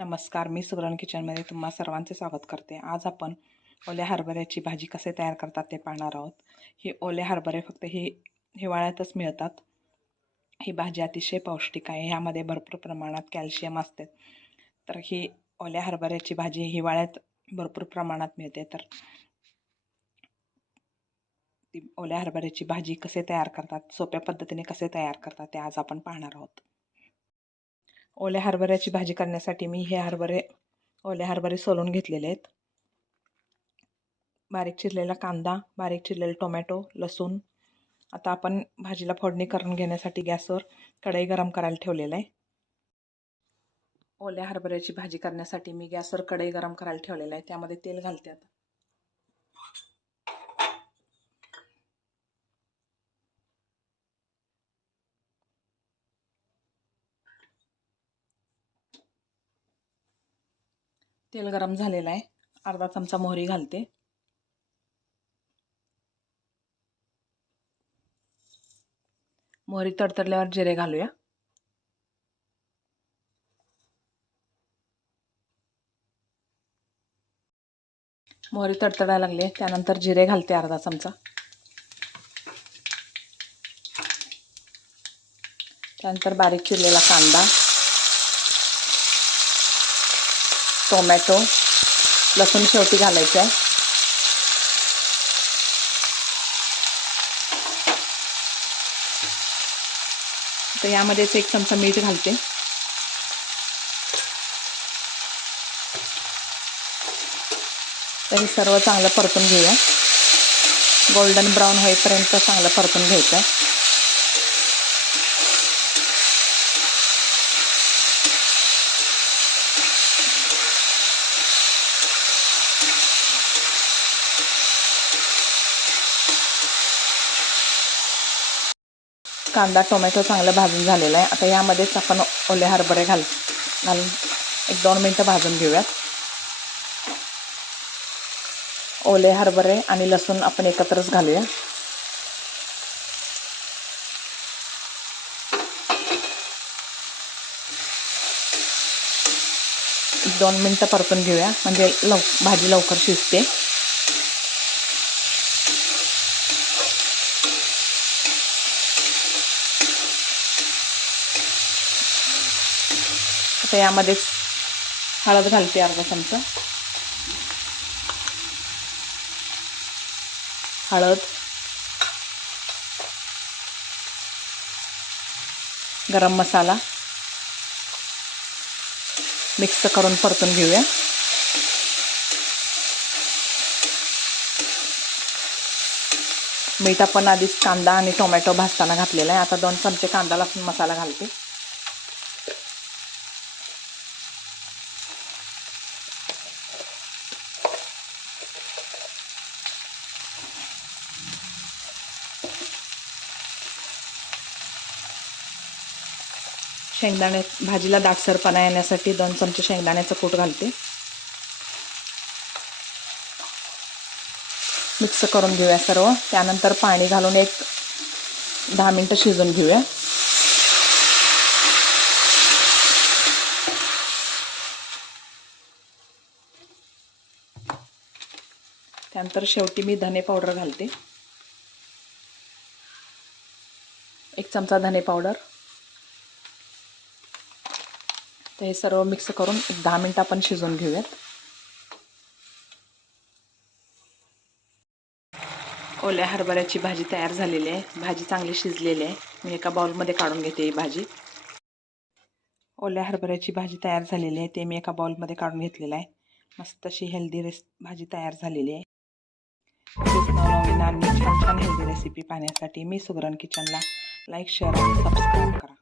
नमस्कार, मी सुगरण किचनमध्ये तुम्हा सर्वांचे स्वागत करते. आज आपण ओल्या हरभऱ्याची भाजी कसे तयार करतात ते पाहणार आहोत. हे ओले हरभरे फक्त हिवाळ्यातच मिळतात. ही भाजी अतिशय पौष्टिक आहे. ह्यामध्ये भरपूर प्रमाणात कॅल्शियम असते. तर ही ओल्या हरभऱ्याची भाजी हिवाळ्यात भरपूर प्रमाणात मिळते. तर ती ओल्या हरभऱ्याची भाजी कसे तयार करतात, सोप्या पद्धतीने कसे तयार करतात ते आज आपण पाहणार आहोत. ओल्या हरभऱ्याची भाजी करण्यासाठी मी हे ओले हरभरे सोलून घेतलेले आहेत. बारीक चिरलेला कांदा, बारीक चिरलेला टोमॅटो, लसूण. आता आपण भाजीला फोडणी करून घेण्यासाठी गॅसवर कढई गरम करायला ठेवलेलं आहे. ओल्या हरभऱ्याची भाजी करण्यासाठी मी गॅसवर कढई गरम करायला ठेवलेलं आहे. त्यामध्ये तेल घालते आता. तेल गरम झालेलं आहे. अर्धा चमचा मोहरी घालते. मोहरी तडतडल्यावर जिरे घालूया. मोहरी तडतडायला लागली, त्यानंतर जिरे घालते अर्धा चमचा. त्यानंतर बारीक चिरलेला कांदा, टोमॅटो, लसूण शेवटी घालायचं आहे. तर यामध्येच एक चमचा मीठ घालते. तर हे सर्व चांगलं परतून घेऊया. गोल्डन ब्राऊन होईपर्यंत चांगलं परतून घ्यायचं आहे. कांदा टोमॅटो चांगलं भाजून झालेला आहे. आता यामध्येच आपण ओले हरभरे घालून 1-2 मिनटं भाजून घेऊयात. ओले हरभरे आणि लसूण आपण एकत्रच घालूया. दोन मिनटं परतून घेऊया, म्हणजे भाजी लवकर शिजते. आता यामध्ये हळद घालते अर्धा चमचा. हळद, गरम मसाला मिक्स करून परतून घेऊया. मीठ आपण आधीच कांदा आणि टोमॅटो भाजताना घातलेला आहे. आता 2 चमचे कांदा लसूण मसाला घालते. भाजीला दाटसरपणा येण्यासाठी 2 चमचे शेंगदाण्याचं कूट घालते. मिक्स करून घेऊया सर्व. त्यानंतर पाणी घालून 10 मिनटं शिजवून घेऊया. त्यानंतर शेवटी मी धने पावडर घालते. 1 चमचा धने पावडर. तर हे सर्व मिक्स करून 10 मिनटं आपण शिजवून घेऊयात. ओल्या हरभऱ्याची भाजी तयार झालेली आहे. भाजी चांगली शिजलेली आहे. मी एका बाउलमध्ये काढून घेते ही भाजी. ओल्या हरभऱ्याची भाजी तयार झालेली आहे, ते मी एका बाउलमध्ये काढून घेतलेलं आहे. मस्त अशी हेल्दी भाजी तयार झालेली आहे. नवनवीन आणि छान हेल्दी रेसिपी पाहण्यासाठी मी सुगरण किचनला लाईक, शेअर आणि सबस्क्राईब करा.